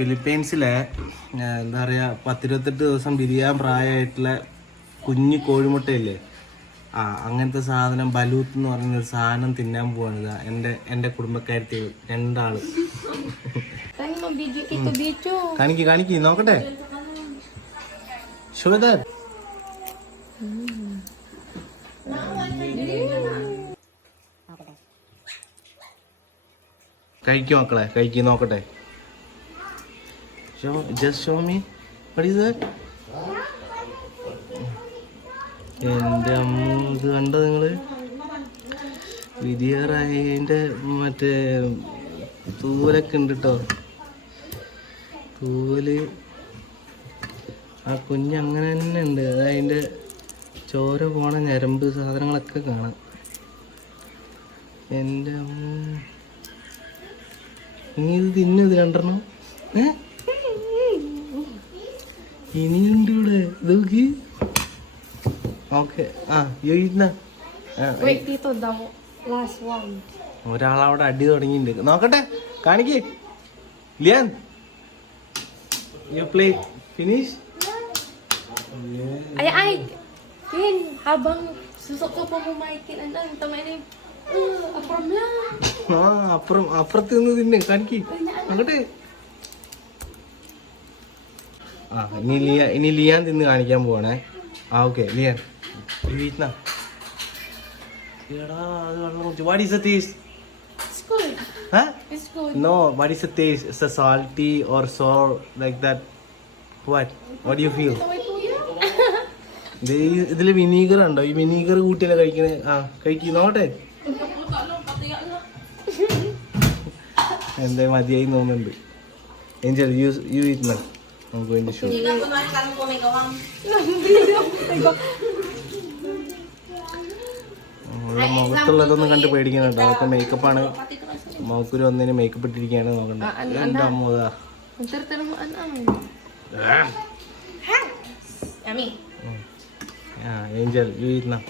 ഫിലിപ്പീൻസിലെ എന്താ പറയുക 10-28 ദിവസം വിരിയാൻ പ്രായമായിട്ടുള്ള കുഞ്ഞു കോഴിമുട്ടയില്ലേ, അങ്ങനത്തെ സാധനം ബലൂത്ത് എന്ന് പറയുന്നൊരു സാധനം തിന്നാൻ പോവാണ് എൻ്റെ കുടുംബക്കാരത്തി 2 ആള്. കാണിക്ക് നോക്കട്ടെ. ഷുഗർ കഴിക്കും മക്കളെ, കഴിക്കും നോക്കട്ടെ. Just show me. What is that? എൻ്റെ അമ്മ, ഇത് കണ്ടോ നിങ്ങള്? വിരിയാറായതിൻ്റെ മറ്റേ തൂവലൊക്കെ ഉണ്ട് കേട്ടോ. തൂവല് ആ കുഞ്ഞ് അങ്ങനെ തന്നെ ഉണ്ട്. അതിൻ്റെ ചോര പോണ ഞരമ്പ് സാധനങ്ങളൊക്കെ കാണാം. എൻ്റെ അമ്മ, ഇനി ഇത് തിന്നത് 2 ഇനിയുണ്ട് ഇവിടെ. നോക്കി. ഓക്കെ. ഒരാളവിടെ അടി തുടങ്ങിയിട്ടുണ്ട്. നോക്കട്ടെ, കാണിക്ക്. Liyan, you play finish. Ay, Kin, habang susok ko pa bumaikin, tamay na apram lang. അപ്പുറത്ത് നിന്ന് തിന്നെ, കാണിക്ക്. അങ്ങോട്ട്. ഇനി ലിയാൻ തിന്ന് കാണിക്കാൻ പോവാണേ. Okay Liyan, what is the taste? It's good. Huh? It's good. No, what is the taste? Is it salty or sour like that? What do you feel? ഇതില് vinegar ഉണ്ടോ? ഈ വിനീഗർ കൂട്ടിയല്ലേ കഴിക്കണേ. കഴിക്ക് നോട്ടെ. എന്താ മതിയായി തോന്നുന്നുണ്ട്. Angel, you eat now. I'm going to show you. മുഖത്തുള്ളതൊന്നും കണ്ട് പേടിക്കാനുണ്ടോ? അതൊക്കെ മേക്കപ്പാണ്. മൗക്കുര് വന്നതിന് മേക്കപ്പ് ഇട്ടിരിക്കുകയാണ്. നോക്കണ്ട. എൻ്റെ അമ്മതാ. Angel, you eat now.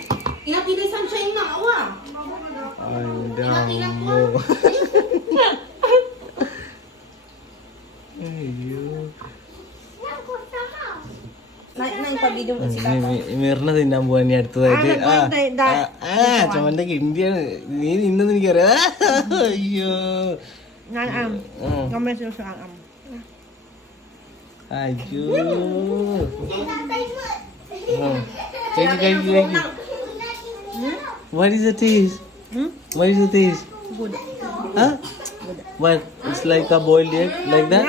എൻ്റെ അമ്മോ. മിറിനെ തിന്നാൻ പോവാ ഇനി അടുത്തതായിട്ട്. ചുമന്റെ കിണ്ടിയാണ്. നീ തിന്നെന്ന് എനിക്കറിയാം. അയ്യോ അയ്യോ. കഴിക്കും. What is the taste? What is the taste? Good. Huh? What? It's like a boiled egg, like that?